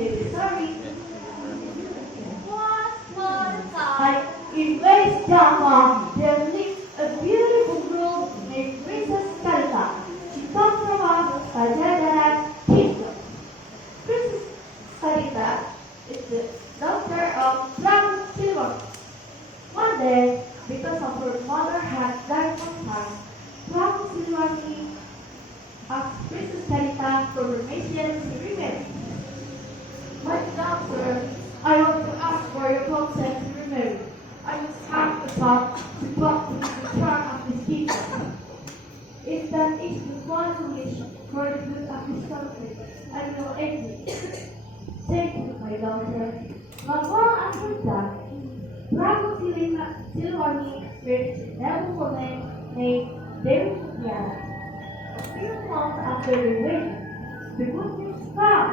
baby story. Once upon a time, In West Java, there lives a beautiful girl named Princess Kalita. She comes from a Kajadaran kingdom. Princess Kalita is the daughter of Ram Silver. One day, because of her mother had died on time, Ram Silverni asked Princess Kalita for permission to remarry. My daughter, I want to ask for your consent to remarry. I must have the power to walk to the throne of this kingdom. If that is the one wish for the good of this country, I will aid you. Thank you, my daughter. But long after that, Bravo Silverni married a noble woman named David Tiara. A few months after the wedding, the good news came.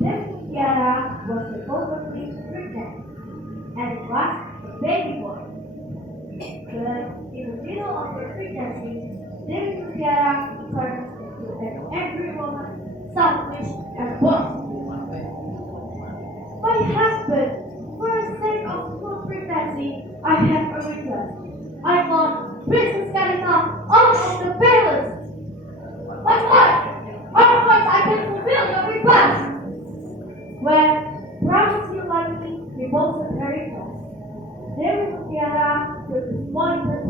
David Tiara was supposedly pregnant and it was a baby boy. But in the middle of her pregnancy, David Tiara turned into an angry woman, selfish and boastful. My husband, for the sake of full pregnancy, I have a request. I want Princess Kalita out of the palace. But what? Otherwise I can fulfill your request. When promised you like me, repulsed her request. David Tiara was disappointed,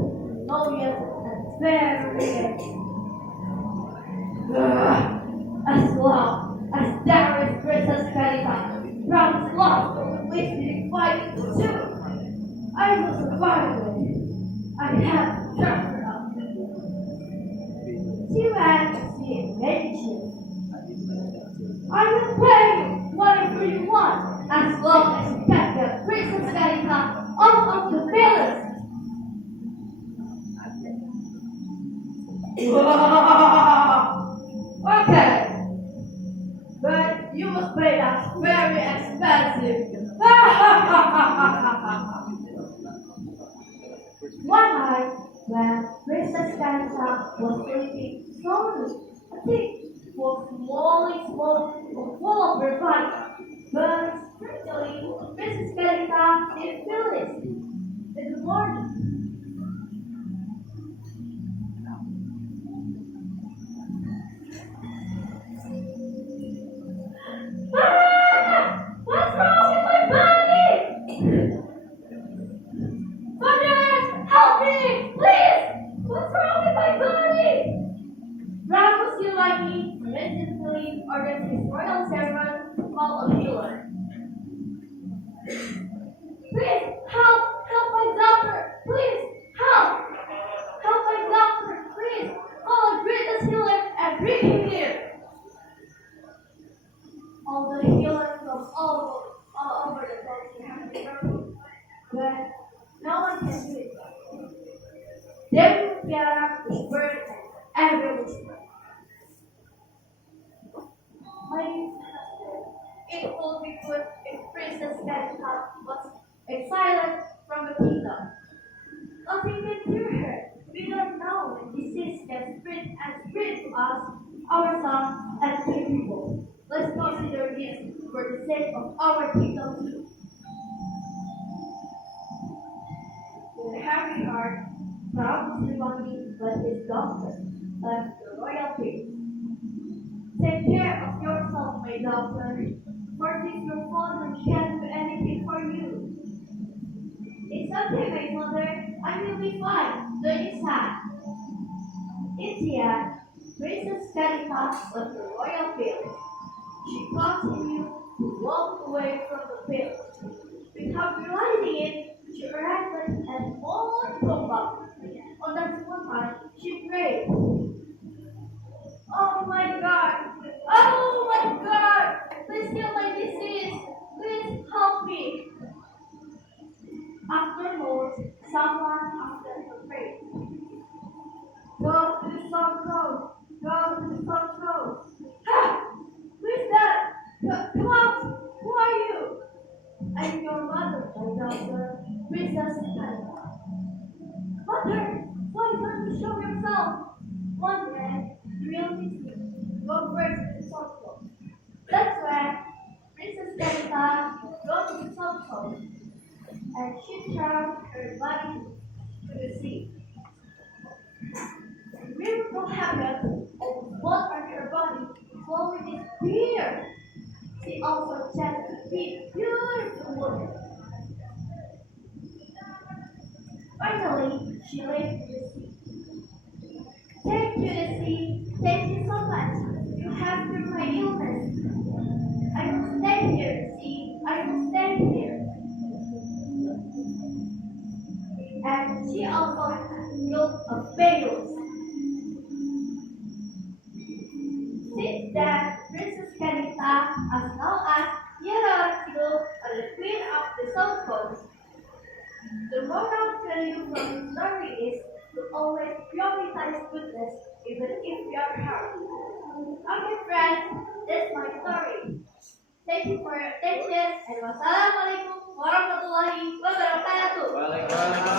notorious, and very angry. As long as there is Princess Kalita, promised love will be fighting too. I will survive it. I have to trust her up. She went to see a magician. I will pay you whatever you want as long as you can get Princess Kalita out of the palace. Okay, but you must pay that very expensive. One night, when Princess Kalita was sleeping soundly, a thief was slowly full of her body. But strangely, Princess Kalita didn't feel it. In the morning, what's wrong with my body? Mother, help me, please! What's wrong with my body? Bravo Silvani immediately ordered his royal servant to call a healer. Please, help my doctor, please, help! Help my doctor, please! Call a greatest healer and bring him here! All the healers from all over the country have been working, but no one can do it. David Tiara was burned every which way. My husband, it would be good if Princess Kalita was exiled from the kingdom. Nothing can cure her. We don't know when disease can spread to us, our son, and to people. Let's consider this for the sake of our kingdom too. With a heavy heart, proud Silvani led his daughter left the royal palace. Take care of yourself, my daughter, for if your father can't do anything for you. It's okay, my mother. I will be fine. Don't be sad. In the end, Princess Kalita left the royal palace. She continued to walk away from the palace. Without realizing it, she arrived at an old compound. On that one time, she prayed, "Oh my God! Oh my God! Please heal my disease! Please help me!" Afterwards, someone asked her to pray. Go to the south coast. Go to the south coast. Ha! Who is that? Come out! Who are you? I'm your mother, my daughter, Princess Kalita. Mother, why don't you show yourself? One day, you will meet me. Go first to the south coast. That's where Caliph brought the South Pole, and she threw her body to the sea. A miracle happened, and water on her body slowly disappeared. She also changed to beautiful woman. Finally, she lay to the sea. Thank you, the sea. Thank you so much. You have cured my illness. I will stay here, sea. I will stay here. And she also built a palace. Since then, Princess Kanita, as well as Yarakido, are the queen of the South Coast. The moral value from the story is to always prioritize goodness, even if you are hurt. Okay, friends, that's my story. Thank you for your attention, and wassalamualaikum warahmatullahi wabarakatuh. Waalaikumsalam.